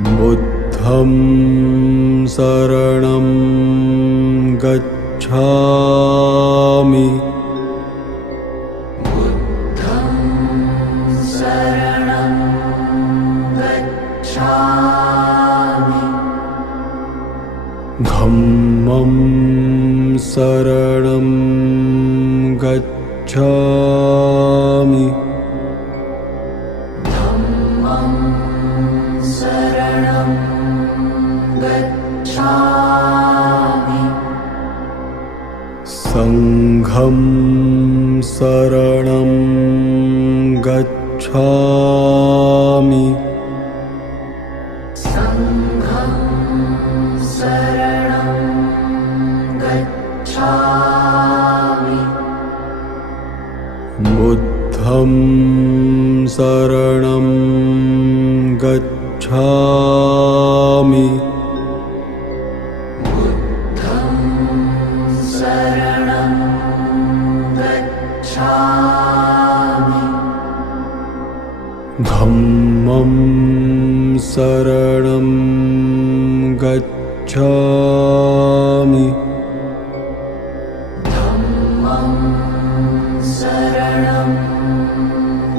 बुद्धं शरणं गच्छामि। बुद्धं शरणं गच्छामि। धम्मं शरणं गच्छामि। धम्मं शरणं गच्छामि। संघं शरणं गच्छामि। संघं शरणं गच्छामि। बुद्धं शरणं गच्छामि। बुद्धं शरणं गच्छामि। धम्मं शरणं गच्छामि। धम्मं शरणं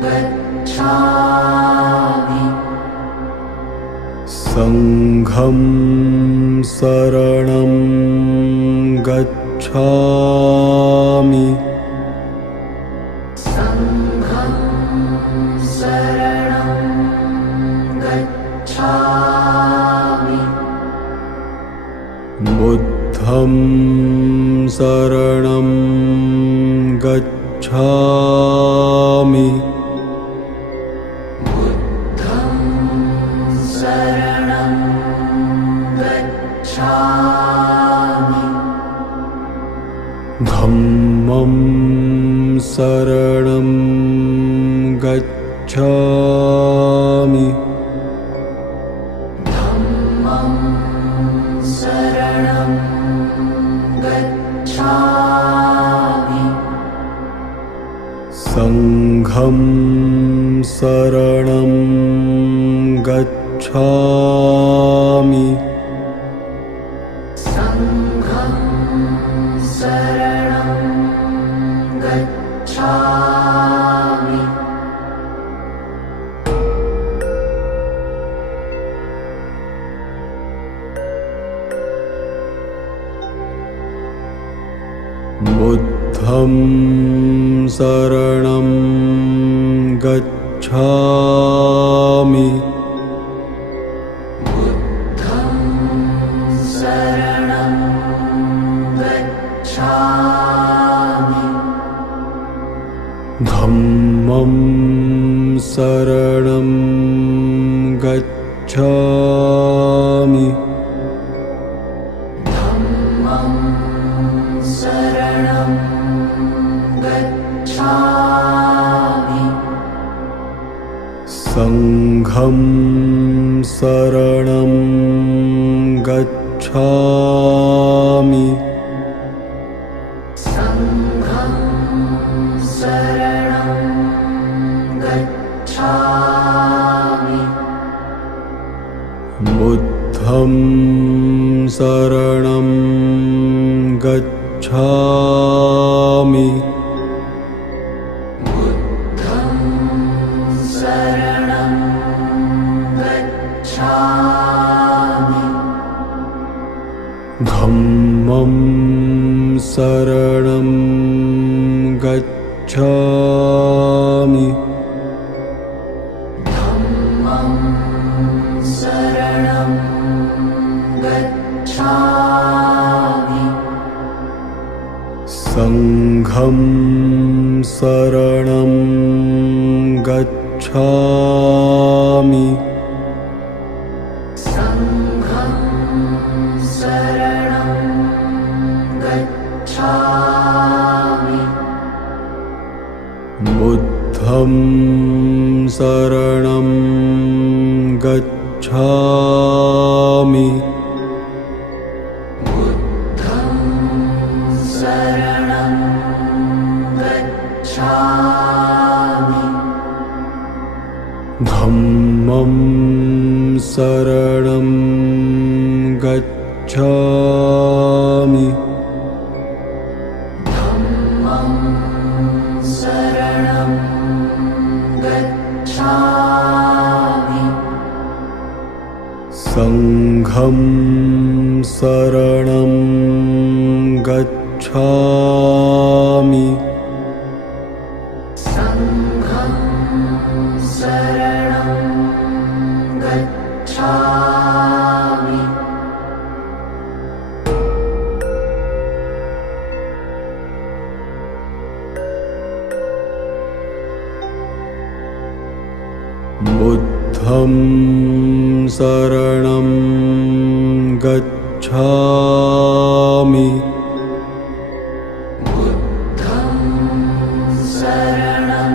गच्छामि। संघं शरणं गच्छामि। संघं शरणं गच्छामि। बुद्धं शरणं गच्छामि। बुद्धं शरणं गच्छामि। धम्मं शरणं गच्छामि। धम्मं शरणं गच्छामि। संघं शरणं गच्छामि। संघं शरणं गच्छामि। बुद्धं शरणं गच्छामि। बुद्धं शरणं गच्छामि। गच्छामि। धम्मं शरणं गच्छामि। धम्मं शरणं गच्छामि। संघं शरणं गच्छामि। संघं शरणं गच्छामि। बुद्धं शरणं गच्छामि। बुद्धं शरणं गच्छामि। गच्छामि। धम्मं शरणं गच्छामि। संघं शरणं गच्छामि। बुद्धं शरणं गच्छामि। संघं शरणं गच्छामि। बुद्धं शरणं गच्छामि। गच्छामि। धम्मं शरणं गच्छामि। संघं शरणं गच्छामि। धम्मं शरणं गच्छामि। संघं शरणं गच्छामि। संघं शरणं गच्छामि। बुद्धं शरणं गच्छामि। बुद्धं शरणं गच्छामि। धम्मं शरणं गच्छामि धम्मं शरणं गच्छामि संघं शरणं गच्छामि संघं शरणं गच्छामि बुद्धं शरणं गच्छामि बुद्धं शरणं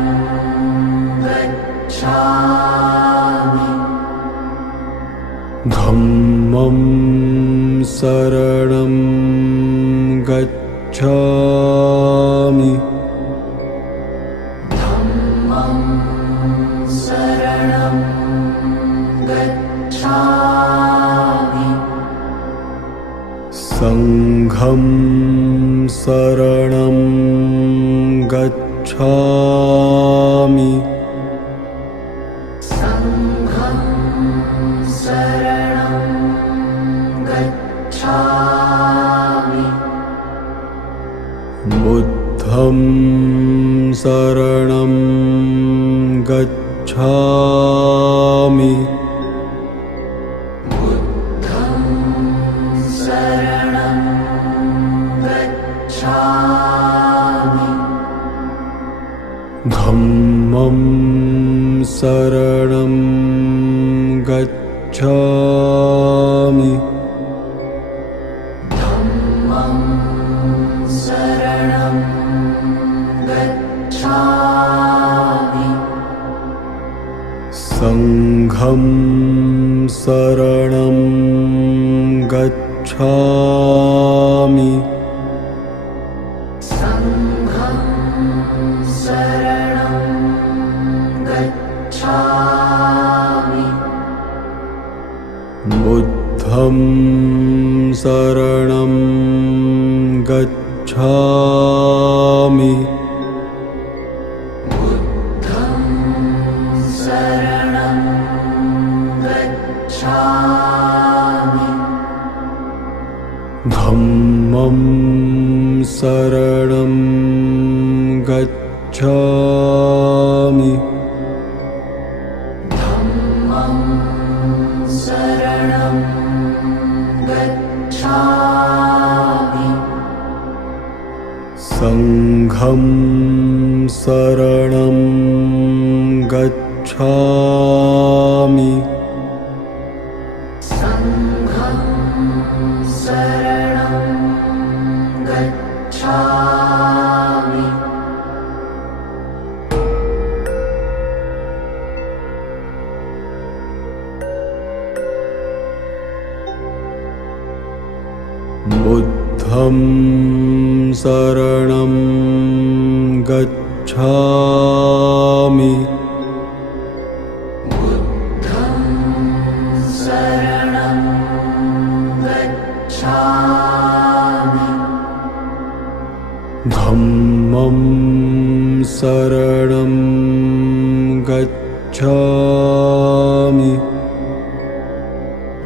गच्छामि धम्मं शरणं गच्छामि धम्मं शरणं गच्छामि संघं शरणं गच्छामि संघं शरणं गच्छामि बुद्धं शरणं गच्छामि बुद्धं शरणं गच्छामि धम्मं शरणं गच्छामि धम्मं शरणं गच्छामि संघं शरणं गच्छामि संघं शरणं गच्छामि बुद्धं शरणं गच्छामि बुद्धं शरणं गच्छामि धम्मं शरणं गच्छामि धम्मं शरणं गच्छामि संघं शरणं गच्छामि संघं शरणं गच्छामि बुद्धं शरणं गच्छामि बुद्धं शरणं गच्छामि धम्मं शरणं गच्छामि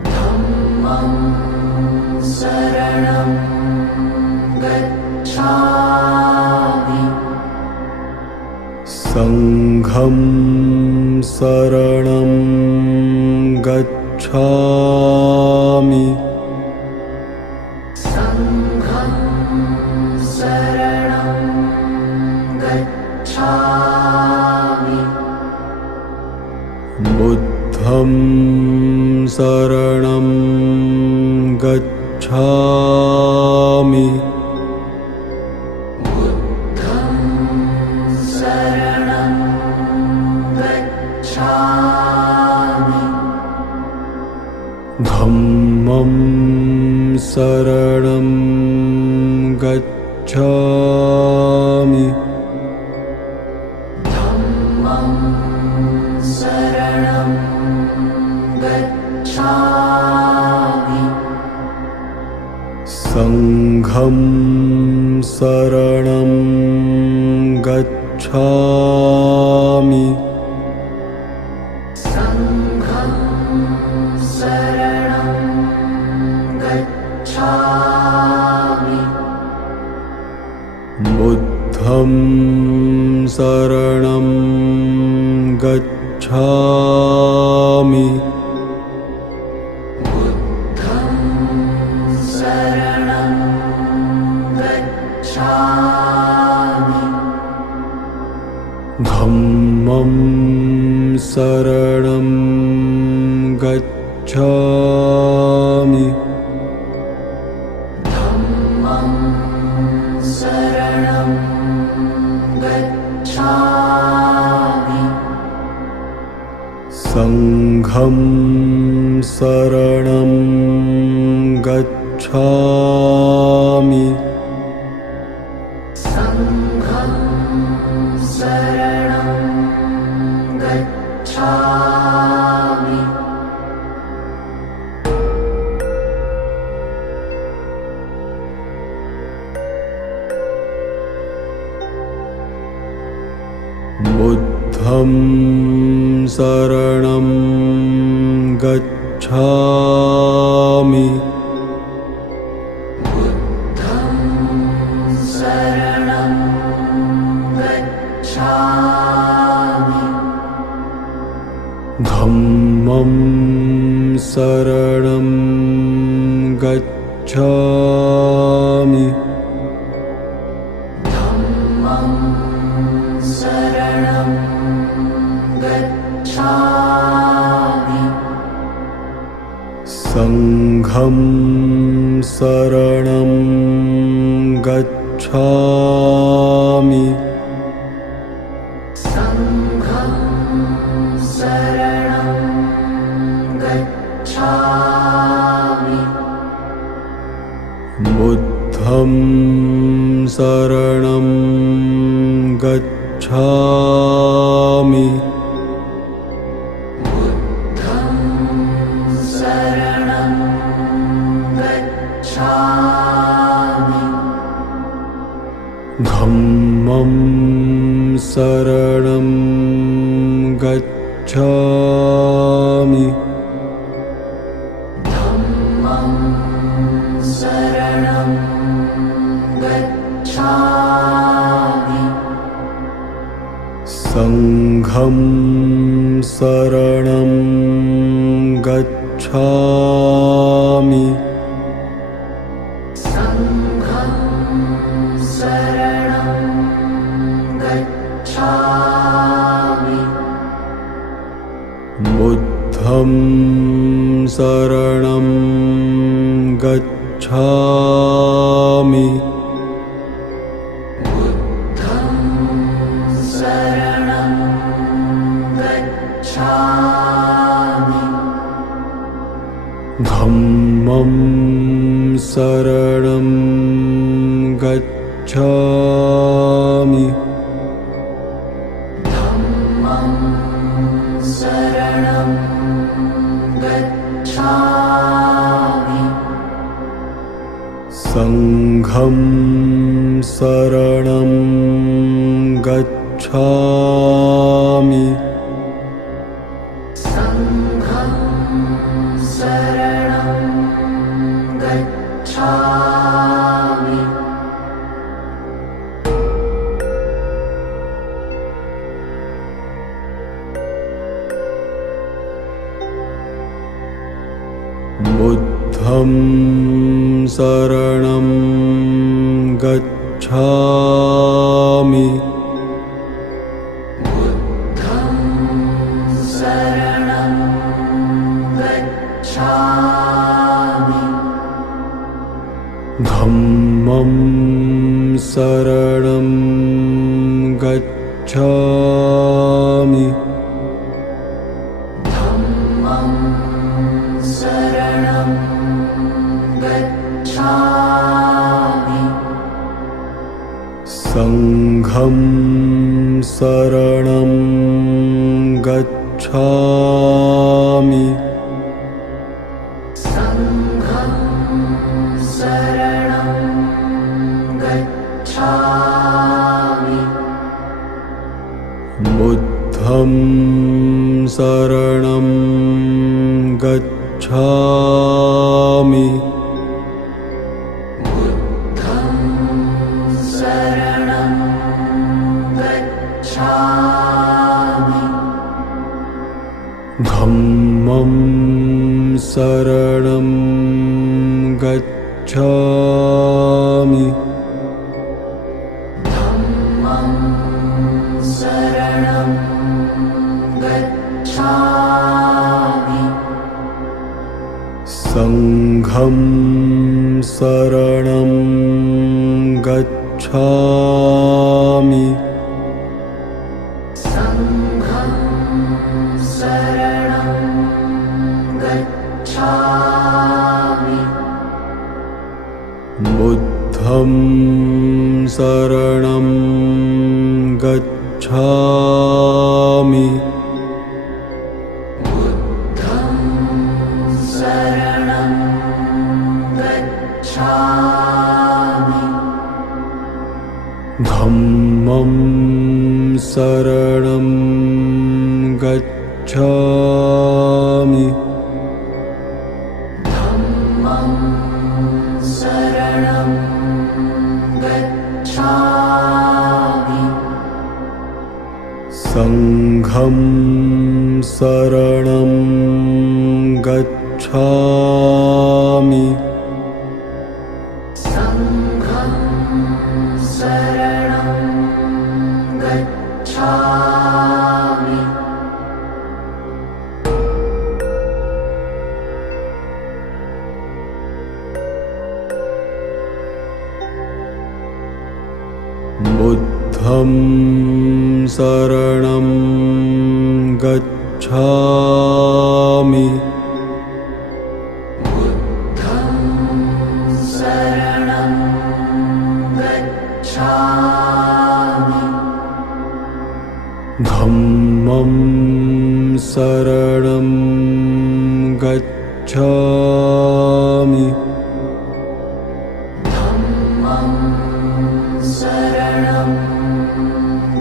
धम्मं शरणं गच्छामि संघं शरणं गच्छामि संघं शरणं गच्छामि बुद्धं शरणं गच्छामि बुद्धं शरणं गच्छामि धम्मं शरणं गच्छामि धम्मं शरणं गच्छामि बुद्धं शरणं गच्छामि संघं शरणं गच्छामि बुद्धं शरणं गच्छामि बुद्धं शरणं गच्छामि धम्मं शरणं गच्छामि धम्मं शरणं गच्छामि संघं शरणं गच्छामि संघं शरणं गच्छामि बुद्धं शरणं गच्छामि बुद्धं शरणं गच्छामि धम्मं शरणं गच्छामि धम्मं शरणं गच्छामि संघं शरणं गच्छामि संघं शरणं गच्छामि बुद्धं शरणं गच्छामि बुद्धं शरणं गच्छामि धम्मं शरणं गच्छामि धम्मं शरणं गच्छामि संघं शरणं गच्छामि संघं शरणं गच्छामि बुद्धं शरणं गच्छामि बुद्धं शरणं गच्छामि धम्मं शरणं गच्छामि धम्मं शरणं गच्छामि संघं शरणं गच्छामि संघं शरणं गच्छामि बुद्धं शरणं गच्छामि बुद्धं शरणं गच्छामि धम्मं शरणं गच्छामि धम्मं शरणं गच्छामि संघं शरणं गच्छामि संघं शरणं बुद्धं शरणं गच्छामि शरणं गच्छामि धम्मं शरणं गच्छामि धम्मं शरणं गच्छामि संघं शरणं गच्छामि संघं शरणं गच्छामि बुद्धं शरणं गच्छामि बुद्धं शरणं गच्छामि धम्मं शरणं गच्छामि धम्मं शरणं गच्छामि संघं शरणं गच्छामि संघं शरणं गच्छामि बुद्धं शरणं गच्छामि बुद्धं शरणं गच्छामि धम्मं शरणं गच्छामि धम्मं शरणं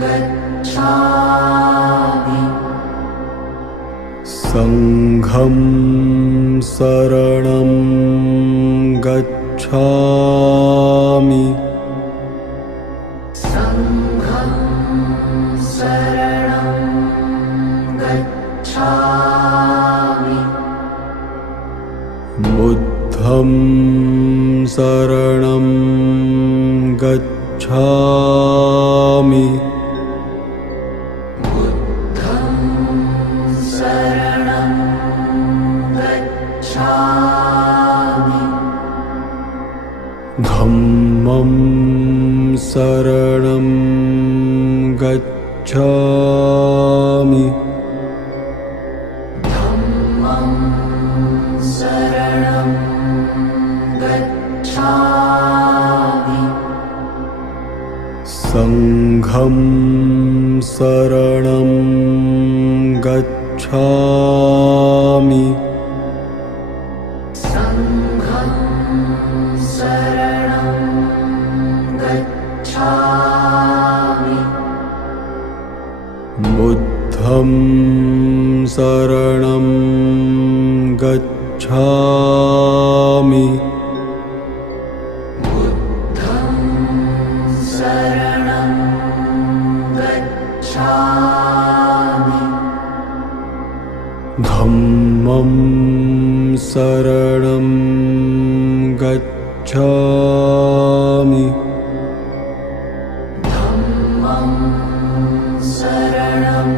गच्छामि संघं शरणं गच्छामि संघं शरणं गच्छामि बुद्धं शरणं गच्छामि बुद्धं शरणं गच्छामि धम्मं शरणं गच्छामि धम्मं शरणं गच्छामि संघं शरणं गच्छामि संघं शरणं गच्छामि बुद्धं शरणं गच्छामि बुद्धं शरणं गच्छामि धम्मं शरणं गच्छामि धम्मं शरणं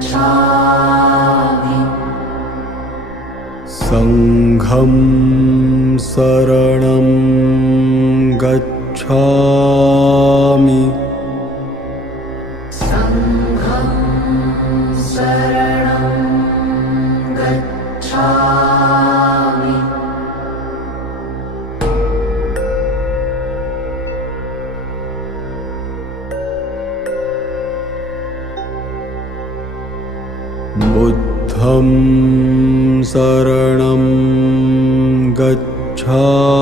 गच्छामि संघं शरणं गच्छामि संघं शरणं गच्छामि बुद्धं शरणं गच्छामि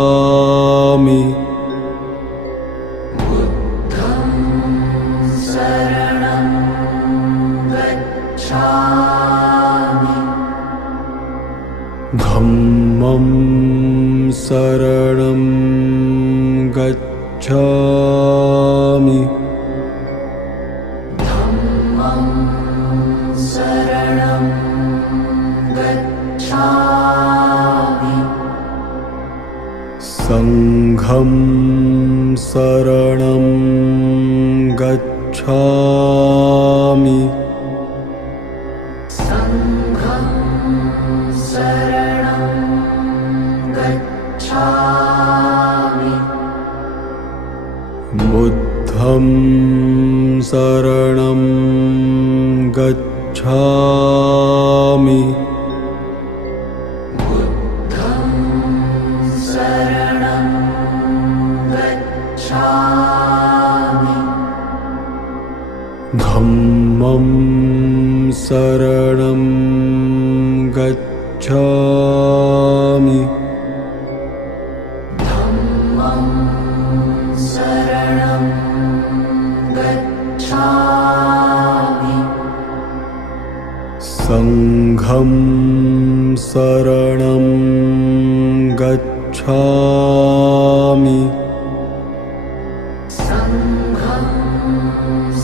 बुद्धं शरणं शरणं गच्छामि धम्मं शरणं गच्छामि संघं शरणं गच्छामि संघं शरणं गच्छामि बुद्धं शरणं गच्छामि बुद्धं शरणं गच्छामि धम्मं शरणं गच्छामि धम्मं शरणं गच्छामि संघं शरणं गच्छामि संघं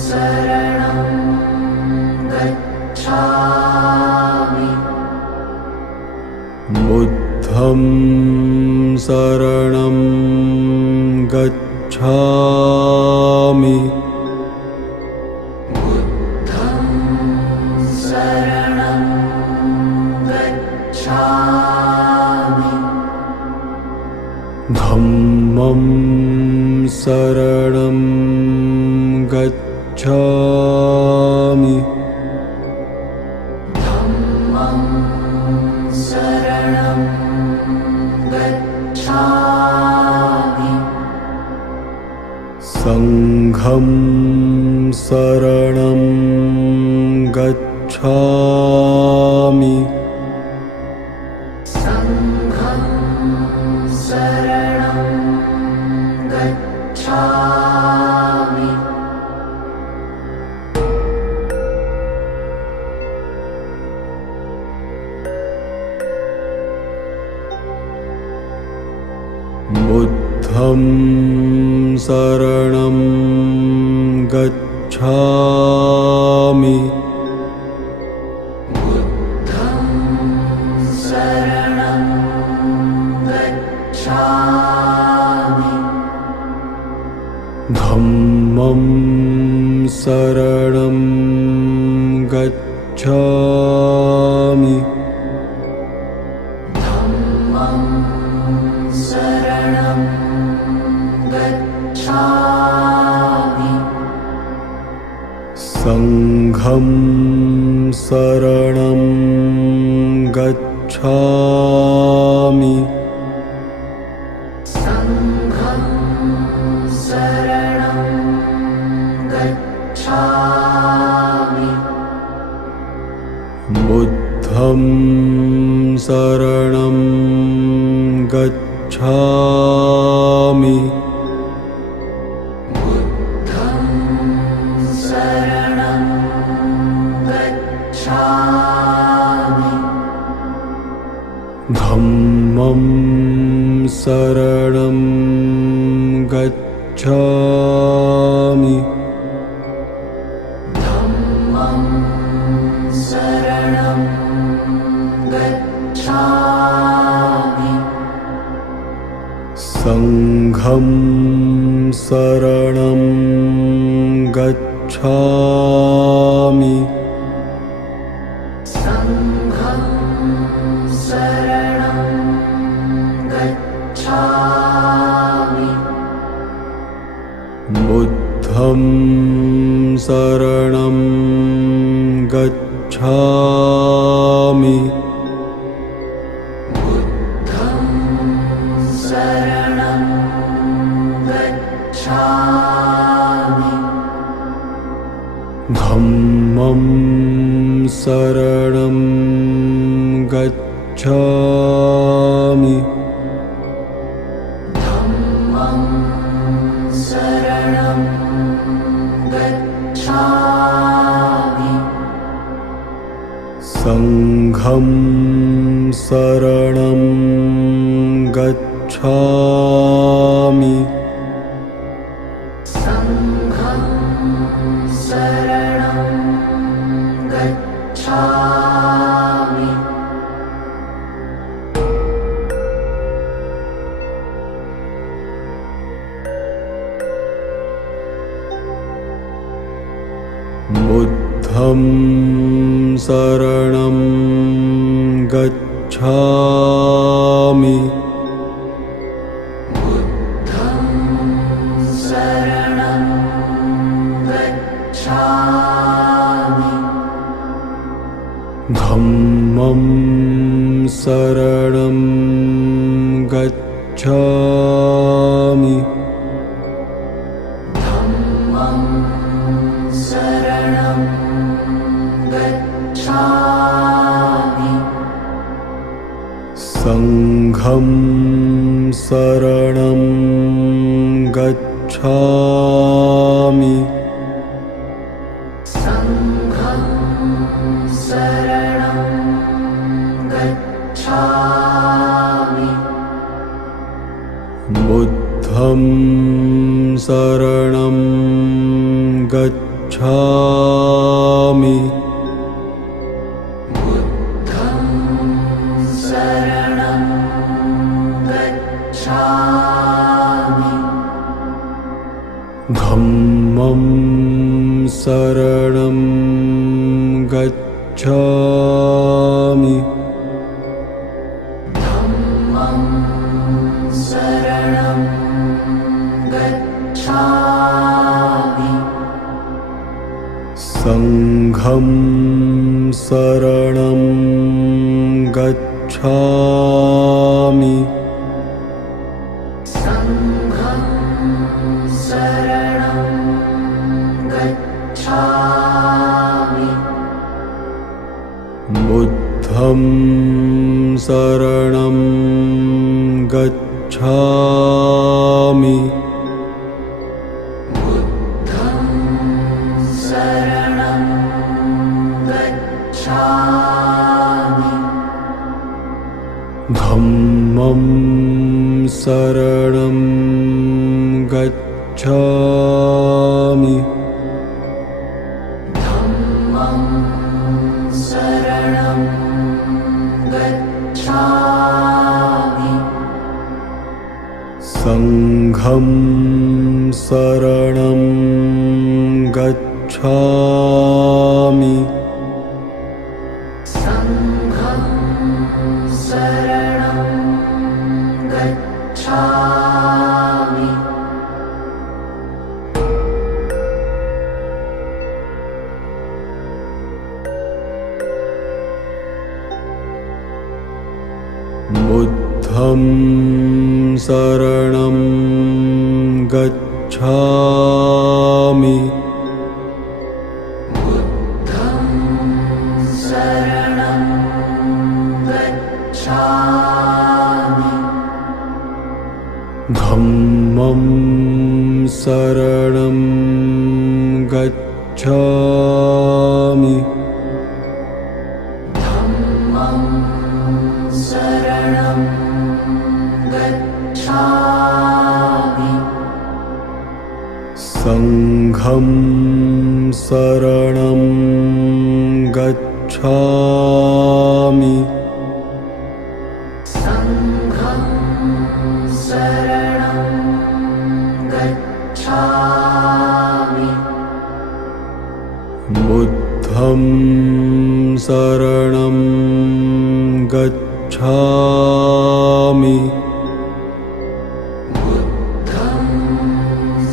शरणं गच्छामि बुद्धं शरणं गच्छामि बुद्धं शरणं गच्छामि धम्मं शरणं गच्छामि धम्मं शरणं गच्छामि संघं शरणं गच्छामि संघं शरणं गच्छामि बुद्धं शरणं गच्छामि बुद्धं शरणं गच्छामि धम्मं शरणं गच्छामि धम्मं शरणं गच्छामि संघं शरणं गच्छामि संघं शरणं गच्छामि बुद्धं शरणं गच्छामि बुद्धं शरणं गच्छामि धम्मं शरणं गच्छामि धम्मं शरणं गच्छामि संघं शरणं गच्छामि संघं शरणं गच्छामि बुद्धं शरणं गच्छामि बुद्धं शरणं गच्छामि धम्मं शरणं गच्छामि धम्मं शरणं गच्छामि संघं शरणं गच्छामि संघं शरणं गच्छामि बुद्धं शरणं गच्छामि बुद्धं शरणं गच्छामि धम्मं शरणं गच्छामि धम्मं शरणं गच्छामि संघं शरणं गच्छामि संघं शरणं गच्छामि बुद्धं शरणं गच्छामि बुद्धं शरणं गच्छामि धम्मं शरणं गच्छामि धम्मं शरणं गच्छामि संघं शरणं गच्छामि संघं शरणं गच्छामि बुद्धं शरणं गच्छामि बुद्धं शरणं गच्छामि धम्मं शरणं गच्छामि धम्मं शरणं गच्छामि संघं शरणं गच्छामि संघं शरणं गच्छामि बुद्धं शरणं गच्छामि बुद्धं शरणं गच्छामि धम्मं शरणं गच्छामि धम्मं शरणं गच्छामि संघं शरणं गच्छामि संघं शरणं गच्छामि बुद्धं शरणं गच्छामि बुद्धं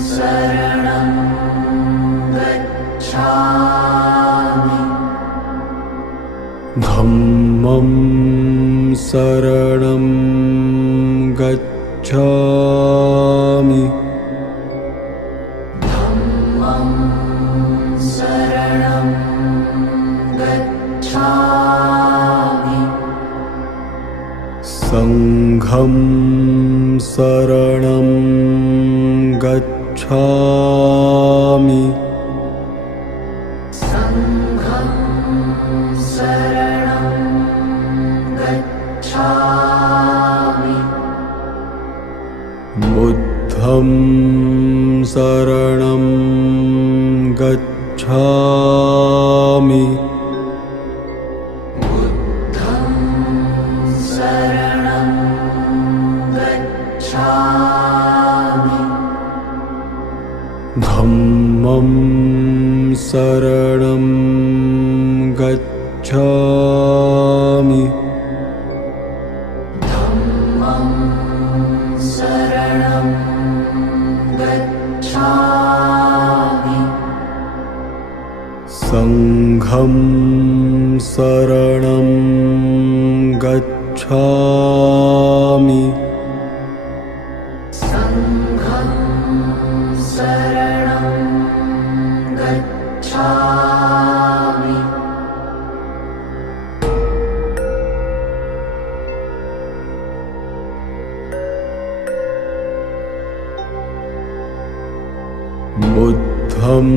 शरणं गच्छामि धम्मं शरणं गच्छामि धम्मं शरणं गच्छामि संघं शरणं गच्छामि संघं शरणं गच्छामि बुद्धं शरणं गच्छामि शरणं गच्छामि धम्मं शरणं गच्छामि धम्मं शरणं गच्छामि संघं शरणं गच्छामि संघं शरणं गच्छामि बुद्धं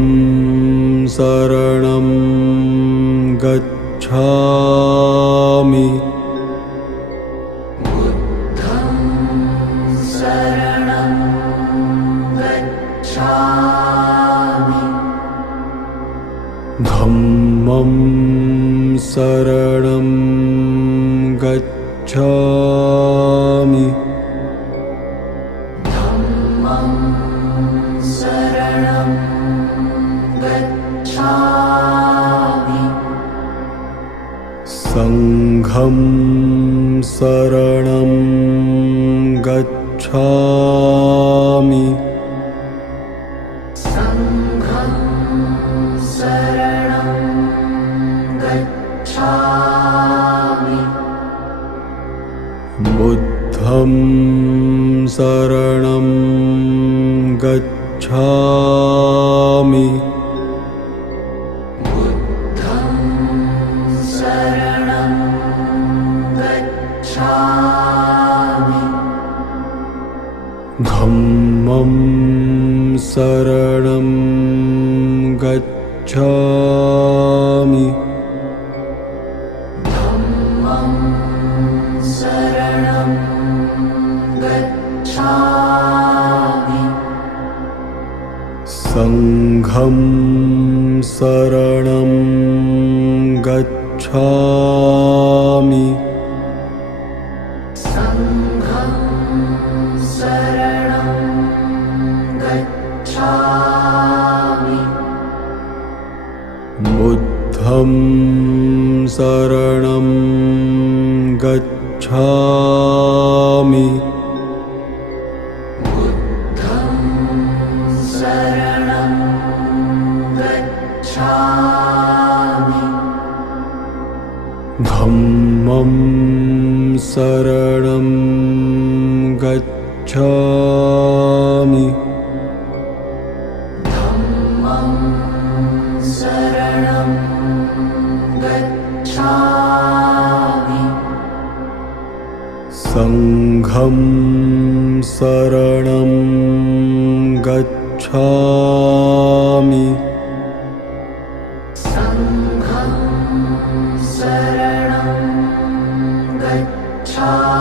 शरणं गच्छामि बुद्धं शरणं गच्छामि धम्मं शरणं गच्छामि धम्मं शरणं गच्छामि संघं शरणं गच्छामि संघं शरणं गच्छामि बुद्धं शरणं गच्छामि बुद्धं शरणं गच्छामि धम्मं शरणं गच्छामि धम्मं शरणं गच्छामि संघं शरणं गच्छामि संघं शरणं गच्छामि बुद्धं शरणं गच्छामि बुद्धं शरणं गच्छामि धम्मं शरणं गच्छामि धम्मं शरणं गच्छामि संघं शरणं गच्छामि संघं शरणं गच्छामि